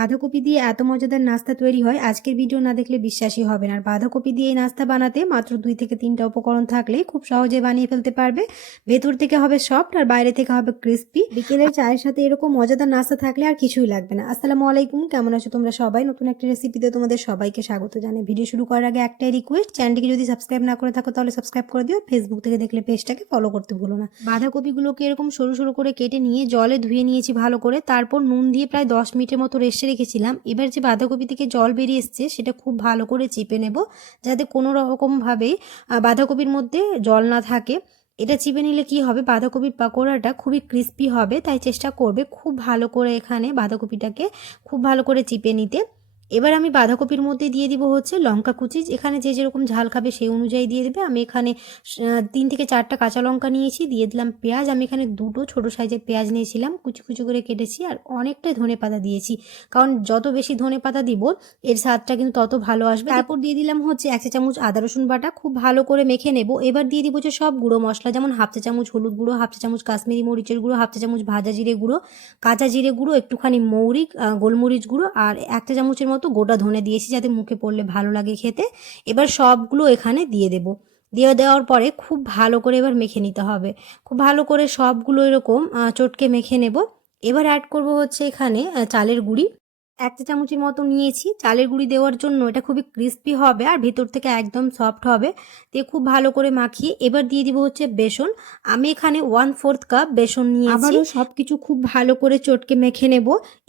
বাঁধাকপি দিয়ে এত মজাদার নাস্তা তৈরি হয়, আজকের ভিডিও না দেখলে বিশ্বাসই হবে না। আর বাঁধাকপি দিয়ে এই নাস্তা বানাতে মাত্র দুই থেকে তিনটা উপকরণ থাকলে খুব সহজে বানিয়ে ফেলতে পারবে। ভেতর থেকে হবে সফট আর বাইরে থেকে হবে ক্রিস্পি বিকেলের চায়ের সাথে এরকম মজাদার নাস্তা থাকলে আর কিছুই লাগবে না। আসসালামু আলাইকুম, কেমন আছো তোমরা সবাই? নতুন একটা রেসিপিতে তোমাদের সবাইকে স্বাগত জানাই। ভিডিও শুরু করার আগে একটাই রিকোয়েস্ট চ্যানেলটিকে যদি সাবস্ক্রাইব না করে থাকো তাহলে সাবস্ক্রাইব করে দিও। ফেসবুক থেকে দেখলে পেজটাকে ফলো করতে ভুলো না। বাঁধাকপিগুলোকে এরকম সরু সরু করে কেটে নিয়ে জলে ধুয়ে নিয়েছি ভালো করে। তারপর নুন দিয়ে প্রায় দশ মিনিটের মতো রেস্টে রেখেছিলাম। এবার যে বাঁধাকপি থেকে জল বেরিয়ে এসছে, সেটা খুব ভালো করে চিপে নেব, যাতে কোনো রকমভাবে বাঁধাকপির মধ্যে জল না থাকে। এটা চিপে নিলে কি হবে? বাঁধাকপির পাকোড়াটা খুবই ক্রিস্পি হবে, তাই চেষ্টা করবে খুব ভালো করে এখানে বাঁধাকপিটাকে খুব ভালো করে চিপে নিতে। এবার আমি বাঁধাকপির মধ্যে দিয়ে দিব হচ্ছে লঙ্কা কুচি। এখানে যে যেরকম ঝাল খাবে সেই অনুযায়ী দিয়ে দেবে। আমি এখানে তিন থেকে চারটা কাঁচা লঙ্কা নিয়েছি দিয়ে দিলাম পেঁয়াজ। আমি এখানে দুটো ছোট সাইজের পেঁয়াজ নিয়েছিলাম কুচি কুচি করে কেটেছি আর অনেকটাই ধনে পাতা দিয়েছি। কারণ যত বেশি ধনে পাতা দিব এর স্বাদটা কিন্তু তত ভালো আসবে। তারপর দিয়ে দিলাম হচ্ছে এক চা চামচ আদা রসুন বাটা খুব ভালো করে মেখে নেব। এবার দিয়ে দিব হচ্ছে সব গুঁড়ো মশলা যেমন হাফ চা চামচ হলুদ গুঁড়ো হাফ চা চামচ কাশ্মীরি মরিচের গুঁড়ো হাফ চা চামচ ভাজা জিরে গুঁড়ো কাঁচা জিরে গুঁড়ো একটুখানি মৌরি আহ, গোলমরিচ গুঁড়ো আর এক চা চামচের মতো গোটা ধনে দিয়েছি যাতে মুখে পড়লে ভালো লাগে খেতে। এবার সবগুলো এখানে দিয়ে দেব। দিয়ে দেওয়ার পরে খুব ভালো করে এবার মেখে নিতে হবে। খুব ভালো করে সবগুলো এরকম চটকে মেখে নেব। এবার অ্যাড করব হচ্ছে এখানে চালের গুঁড়ি। এক চা চামচের মতো নিয়েছি। চালের গুঁড়ি দেওয়ার জন্য এটা খুবই ক্রিস্পি হবে আর ভেতর থেকে একদম সফট হবে। দিয়ে খুব ভালো করে মাখিয়ে এবার দিয়ে দিব হচ্ছে বেসন। আমি এখানে ওয়ান ফোর্থ কাপ বেসন নিয়েছি। আবারও সব কিছু খুব ভালো করে চটকে মেখে নেব।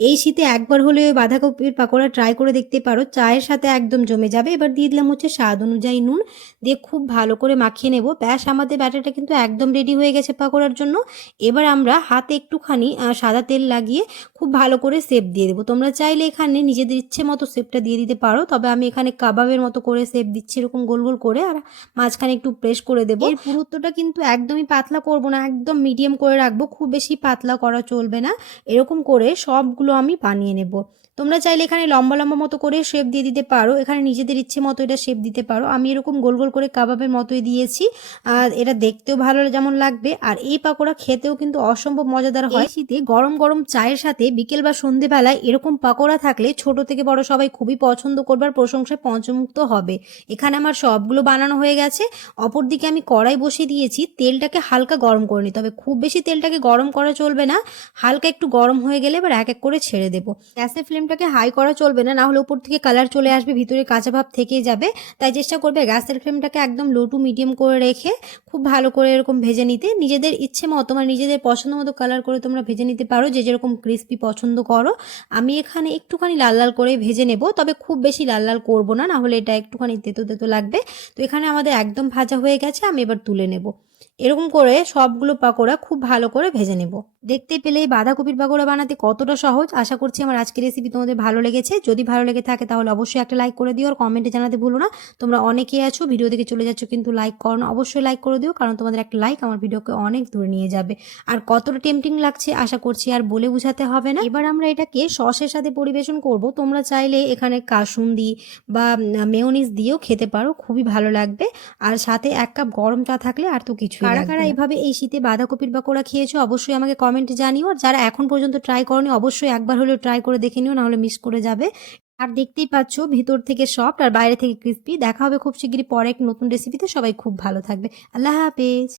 এই শীতে একবার হলে বাঁধাকপির পাকোড়া ট্রাই করে দেখতে পারো। চায়ের সাথে একদম জমে যাবে। এবার দিয়ে দিলাম হচ্ছে স্বাদ অনুযায়ী নুন। দিয়ে খুব ভালো করে মাখিয়ে নেব। ব্যাস, আমাদের ব্যাটারটা কিন্তু একদম রেডি হয়ে গেছে পাকোড়ার জন্য। এবার আমরা হাতে একটুখানি সাদা তেল লাগিয়ে খুব ভালো করে সেপ দিয়ে দেবো। তোমরা চাইলে এখানে নিজেদের ইচ্ছে মতো সেপটা দিয়ে দিতে পারো। তবে আমি এখানে কাবাবের মতো করে সেপ দিচ্ছি এরকম গোল গোল করে আর মাঝখানে একটু প্রেস করে দেবো। এর পুরুত্বটা কিন্তু একদমই পাতলা করব না একদম মিডিয়াম করে রাখব খুব বেশি পাতলা করা চলবে না। এরকম করে সবগুলো আমি বানিয়ে নেব। তোমরা চাইলে এখানে লম্বা লম্বা মতো করে শেপ দিয়ে দিতে পারো। এখানে নিজেদের ইচ্ছে মতো এটা শেপ দিতে পারো। আমি এরকম গোল গোল করে কাবাবের মতোই দিয়েছি। আর এটা দেখতেও ভালো যেমন লাগবে। আর এই পাকোড়া খেতেও কিন্তু অসম্ভব মজাদার হয়। শীতে গরম গরম চায়ের সাথে বিকেল বা সন্ধেবেলায় এরকম পাকোড়া থাকলে ছোট থেকে বড় সবাই খুবই পছন্দ করবার প্রশংসায় পঞ্চমুক্ত হবে। এখানে আমার সবগুলো বানানো হয়ে গেছে। অপরদিকে আমি কড়াই বসিয়ে দিয়েছি। তেলটাকে হালকা গরম করে নিতে হবে। খুব বেশি তেলটাকে গরম করা চলবে না। হালকা একটু গরম হয়ে গেলে এবার এক এক করে ছেড়ে দেবো। গ্যাসের ফ্লেমটাকে হাই করা চলবে না। না হলে উপর থেকে কালার চলে আসবে, ভিতরে কাঁচা ভাব থেকে যাবে। তাই চেষ্টা করবে গ্যাসের ফ্লেমটাকে একদম লো টু মিডিয়াম করে রেখে খুব ভালো করে এরকম ভেজে নিতে। নিজেদের ইচ্ছে মতো মানে নিজেদের পছন্দ মতো কালার করে তোমরা ভেজে নিতে পারো। যে যেরকম ক্রিস্পি পছন্দ করো। আমি এখানে একটুখানি লাল লাল করে ভেজে নেব, তবে খুব বেশি লাল লাল করব না না হলে এটা একটুখানি তেতো তেতো লাগবে। তো এখানে আমাদের একদম ভাজা হয়ে গেছে, আমি এবার তুলে নেব। এরকম করে সবগুলো পাকোড়া খুব ভালো করে ভেজে নেব। দেখতে পেলে এই বাঁধাকপির পাকোড়া বানাতে কতটা সহজ। আশা করছি আমার আজকের রেসিপি তোমাদের ভালো লেগেছে। যদি ভালো লেগে থাকে তাহলে অবশ্যই একটা লাইক করে দিও আর কমেন্টে জানাতে ভুলো না। তোমরা অনেকেই আছো ভিডিও দেখে চলে যাচ্ছ, কিন্তু লাইক করো না। অবশ্যই লাইক করে দিও, কারণ তোমাদের একটা লাইক আমার ভিডিওকে অনেক দূরে নিয়ে যাবে। আর কতটা টেম্পটিং লাগছে আশা করছি আর বলে বোঝাতে হবে না। এবার আমরা এটাকে সসের সাথে পরিবেশন করব। তোমরা চাইলে এখানে কাসুন্দি বা মেয়নিজ দিয়েও খেতে পারো। খুবই ভালো লাগবে। আর সাথে এক কাপ গরম চা থাকলে আর তো কিছু কারা কারা এইভাবে এই শীতে বাঁধাকপির বাকোড়া খেয়েছো অবশ্যই আমাকে কমেন্টে জানিও। আর যারা এখন পর্যন্ত ট্রাই করনি অবশ্যই একবার হলেও ট্রাই করে দেখে নিও নাহলে মিস করে যাবে। আর দেখতেই পাচ্ছ ভিতর থেকে সফট আর বাইরে থেকে ক্রিস্পি দেখা হবে খুব শিগগিরই পরে এক নতুন রেসিপিতে সবাই খুব ভালো থাকবে। আল্লাহ হাফেজ।